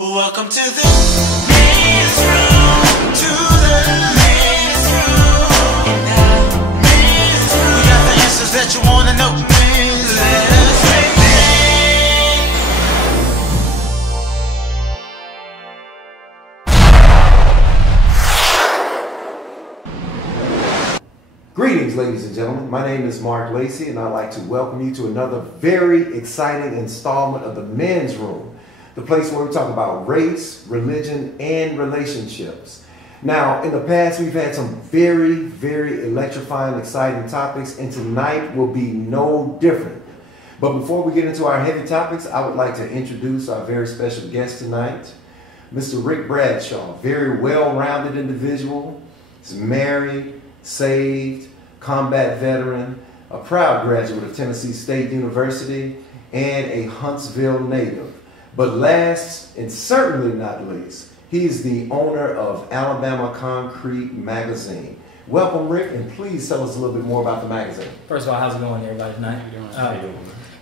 Welcome to the men's room, to the men's room. Men's room. We got the answers that you wanna know. Let's make it. Greetings, ladies and gentlemen. My name is Mark Lacey, and I'd like to welcome you to another very exciting installment of the Men's Room, the place where we talk about race, religion, and relationships. Now, in the past, we've had some very electrifying, exciting topics, and tonight will be no different. But before we get into our heavy topics, I would like to introduce our very special guest tonight, Mr. Rick Bradshaw, very well-rounded individual. He's married, saved, combat veteran, a proud graduate of Tennessee State University, and a Huntsville native. But last and certainly not least, he is the owner of Alabama Concrete Magazine. Welcome, Rick, and please tell us a little bit more about the magazine. First of all, how's it going, everybody, tonight?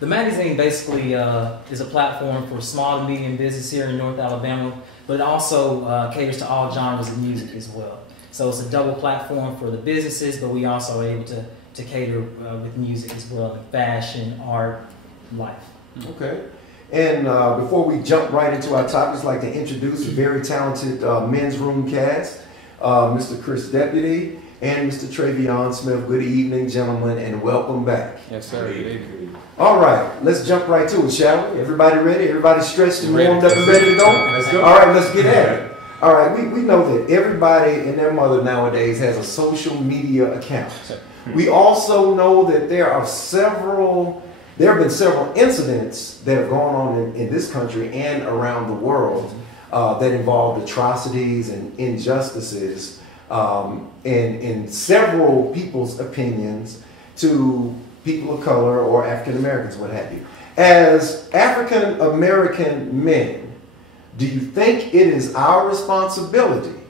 The magazine basically is a platform for small to medium business here in North Alabama, but it also caters to all genres of music as well. So it's a double platform for the businesses, but we also are able to cater with music as well, like fashion, art, life. Okay. And before we jump right into our topics, I'd like to introduce a very talented Men's Room cast, Mr. Chris Deputy and Mr. Travion Smith. Good evening, gentlemen, and welcome back. Yes, sir. Good evening. All right, let's jump right to it, shall we? Everybody ready? Everybody stretched and warmed up and ready to go? Let's go. All right, let's get at it. All right, we know that everybody and their mother nowadays has a social media account. We also know that there have been several incidents that have gone on in this country and around the world that involved atrocities and injustices in several people's opinions to people of color or African Americans, what have you. As African American men, do you think it is our responsibility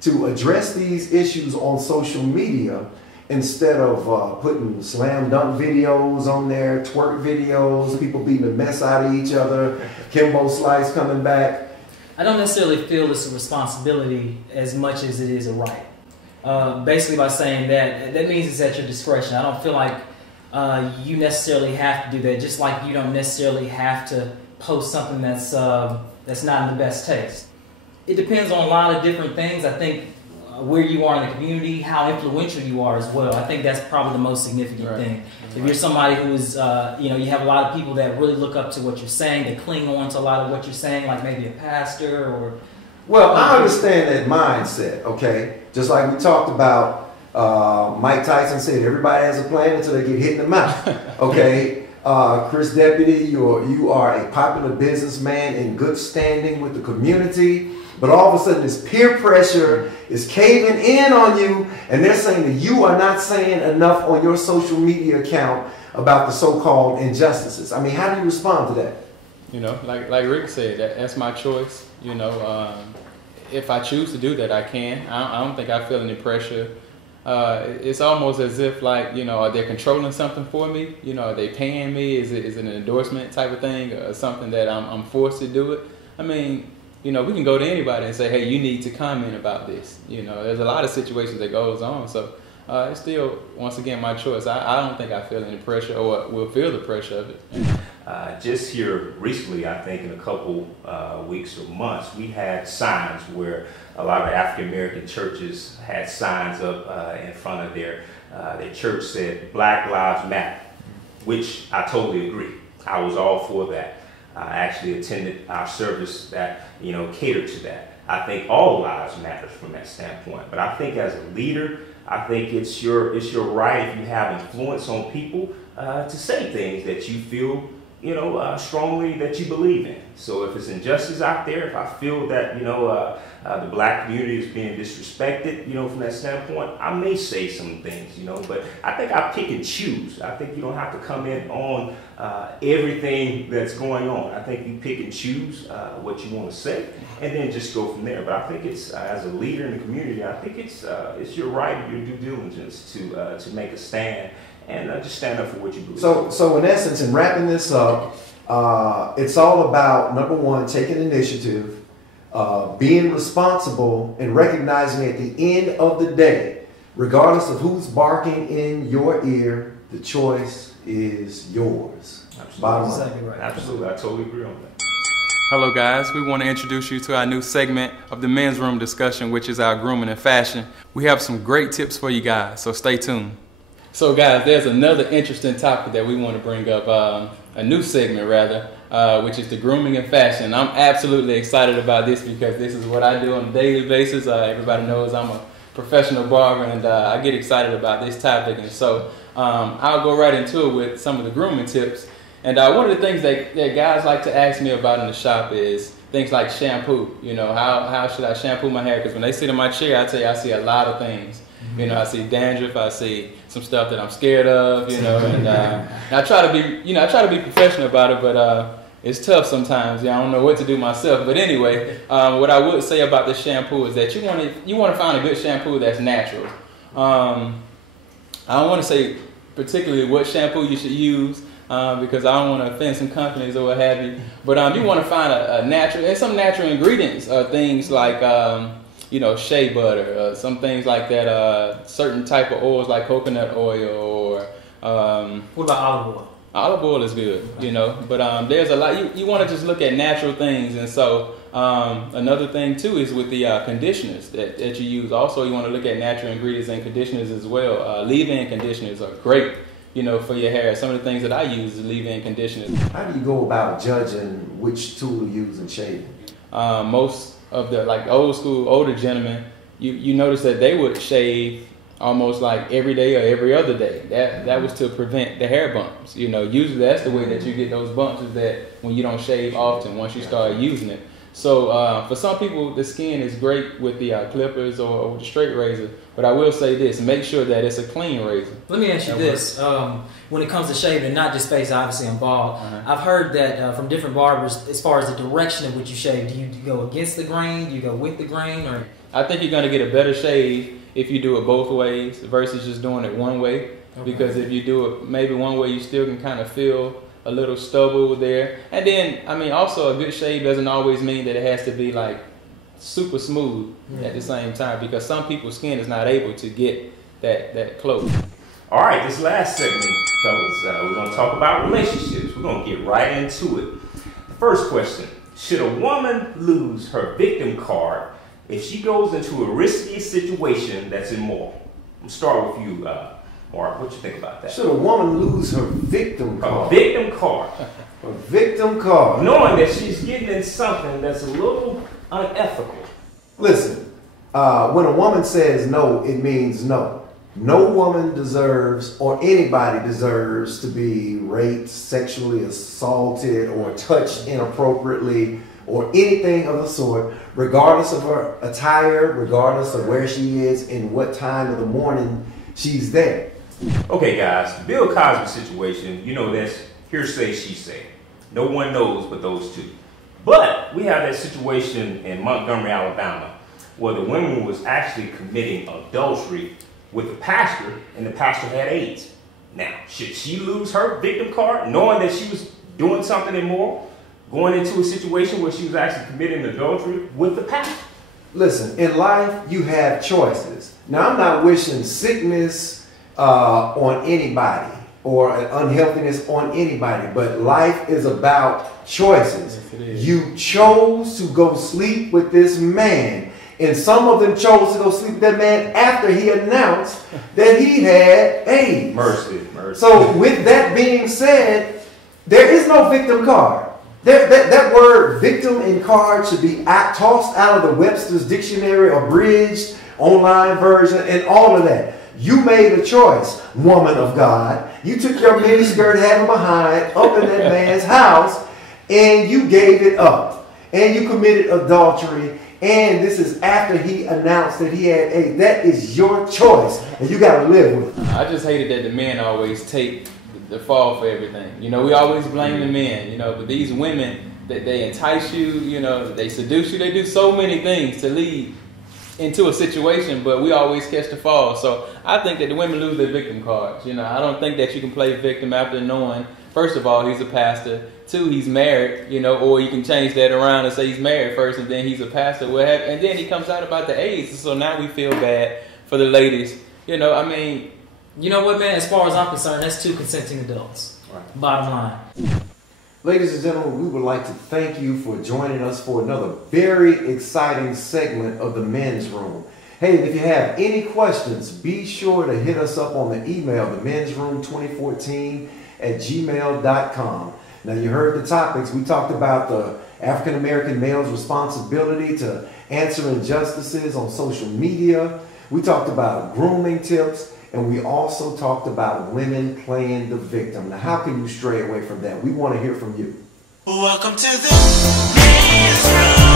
to address these issues on social media instead of putting slam dunk videos on there, twerk videos, people beating the mess out of each other, Kimbo Slice coming back? I don't necessarily feel it's a responsibility as much as it is a right. Basically by saying that means it's at your discretion. I don't feel like you necessarily have to do that, just like you don't necessarily have to post something that's not in the best taste. It depends on a lot of different things. I think where you are in the community, how influential you are as well. I think that's probably the most significant thing. If you're somebody who's, you have a lot of people that really look up to what you're saying, they cling on to a lot of what you're saying, like maybe a pastor or... Well, I understand that mindset, okay? Just like we talked about, Mike Tyson said, everybody has a plan until they get hit in the mouth, okay? Chris Deputy, you are a popular businessman in good standing with the community, but all of a sudden this peer pressure is caving in on you, and they're saying that you are not saying enough on your social media account about the so-called injustices. I mean, how do you respond to that? Like Rick said, that's my choice. If I choose to do that, I can. I don't think I feel any pressure. It's almost as if are they controlling something for me? Are they paying me? Is it an endorsement type of thing or something that I'm forced to do it? I mean, we can go to anybody and say, hey, you need to comment about this. There's a lot of situations that goes on. So it's still, once again, my choice. I don't think I feel any pressure or will feel the pressure of it. Just here recently, I think in a couple weeks or months, we had signs where a lot of African American churches had signs up in front of their church said Black Lives Matter, which I totally agree. I was all for that. I actually attended our service that catered to that. I think all lives matter from that standpoint. But I think as a leader, I think it's your right, if you have influence on people, to say things that you feel strongly that you believe in. So if it's injustice out there, if I feel that the black community is being disrespected, from that standpoint, I may say some things, but I think I pick and choose. I think you don't have to come in on everything that's going on. I think you pick and choose what you want to say, and then just go from there. But I think it's as a leader in the community, I think it's your right and your due diligence to make a stand and just stand up for what you believe. So in essence, in wrapping this up, it's all about, number one, taking initiative, being responsible and recognizing at the end of the day, regardless of who's barking in your ear, the choice is yours. Absolutely. Bottom line. Exactly right. Absolutely, I totally agree on that. Hello guys, we want to introduce you to our new segment of the Men's Room discussion, which is our grooming and fashion. We have some great tips for you guys, so stay tuned. So guys, there's another interesting topic that we want to bring up, a new segment rather, which is the grooming and fashion. I'm absolutely excited about this because this is what I do on a daily basis. Everybody knows I'm a professional barber, and I get excited about this topic. And so I'll go right into it with some of the grooming tips. And one of the things that guys like to ask me about in the shop is things like shampoo. You know, how should I shampoo my hair? Because when they sit in my chair, I tell you, I see a lot of things. You know, I see dandruff, I see some stuff that I'm scared of, you know, and I try to be professional about it, but it's tough sometimes. I don't know what to do myself. But anyway, what I would say about the shampoo is that you want to find a good shampoo that's natural. I don't want to say particularly what shampoo you should use, because I don't want to offend some companies or what have you. But you want to find a natural, and some natural ingredients are things like, shea butter, some things like that, certain type of oils like coconut oil or... What about olive oil? Olive oil is good, you know, but there's a lot, you want to just look at natural things. And so another thing too is with the conditioners that you use. Also, you want to look at natural ingredients and conditioners as well. Leave-in conditioners are great, you know, for your hair. Some of the things that I use is leave-in conditioners. How do you go about judging which tool to use in shaving? Most of the old school, older gentlemen, you notice that they would shave almost like every day or every other day. That was to prevent the hair bumps. You know, usually that's the way that you get those bumps, is that when you don't shave often, once you start using it. So for some people, the skin is great with the clippers or with the straight razor. But I will say this, make sure that it's a clean razor. Let me ask you this. When it comes to shaving, not just face, obviously I'm bald. I've heard that from different barbers, as far as the direction in which you shave, do you go against the grain? Do you go with the grain? Or I think you're going to get a better shave if you do it both ways versus just doing it one way. Okay. Because if you do it maybe one way, you still can kind of feel a little stubble there. And then, I mean, also a good shave doesn't always mean that it has to be like super smooth at the same time, because some people's skin is not able to get that close. All right, this last segment, fellas, we're going to talk about relationships. We're going to get right into it. The first question, should a woman lose her victim card if she goes into a risky situation that's immoral? I'm start with you, Mark. What you think about that? Should a woman lose her victim card? A victim card. A victim card. Knowing that she's getting in something that's a little unethical. Listen, when a woman says no, it means no. No woman deserves, or anybody deserves, to be raped, sexually assaulted, or touched inappropriately, or anything of the sort, regardless of her attire, regardless of where she is and what time of the morning she's there. Okay, guys, the Bill Cosby situation, you know, that's hearsay, she say. No one knows but those two. But we have that situation in Montgomery, Alabama, where the woman was actually committing adultery with the pastor, and the pastor had AIDS. Now, should she lose her victim card, knowing that she was doing something immoral, going into a situation where she was actually committing adultery with the pastor? Listen, in life, you have choices. Now, I'm not wishing sickness on anybody or unhealthiness on anybody, but life is about choices. Yes, it is. You chose to go sleep with this man, and some of them chose to go sleep with that man after he announced that he had AIDS. Mercy. So with that being said, there is no victim card. That word victim and card should be tossed out of the Webster's Dictionary, abridged, online version, and all of that. You made a choice, woman of God. You took your miniskirt, having behind, up in that man's house, and you gave it up. And you committed adultery. And this is after he announced that he had AIDS. That is your choice, and you got to live with it. I just hated that the men always take the fall for everything. You know, we always blame the men, you know, but these women, they entice you, you know, they seduce you, they do so many things to lead into a situation, but we always catch the fall. So I think that the women lose their victim cards. You know, I don't think that you can play victim after knowing, first of all, he's a pastor. 2, he's married, you know, or you can change that around and say he's married first and then he's a pastor, and then he comes out about the AIDS. So now we feel bad for the ladies. You know, I mean, You know what, man? As far as I'm concerned, that's 2 consenting adults. Right. Bottom line. Ladies and gentlemen, we would like to thank you for joining us for another very exciting segment of the Men's Room. Hey, and if you have any questions, be sure to hit us up on the email, themensroom2014@gmail.com. Now, you heard the topics. We talked about the African American male's responsibility to answer injustices on social media. We talked about grooming tips. And we also talked about women playing the victim. Now, how can you stray away from that? We want to hear from you. Welcome to the men's room.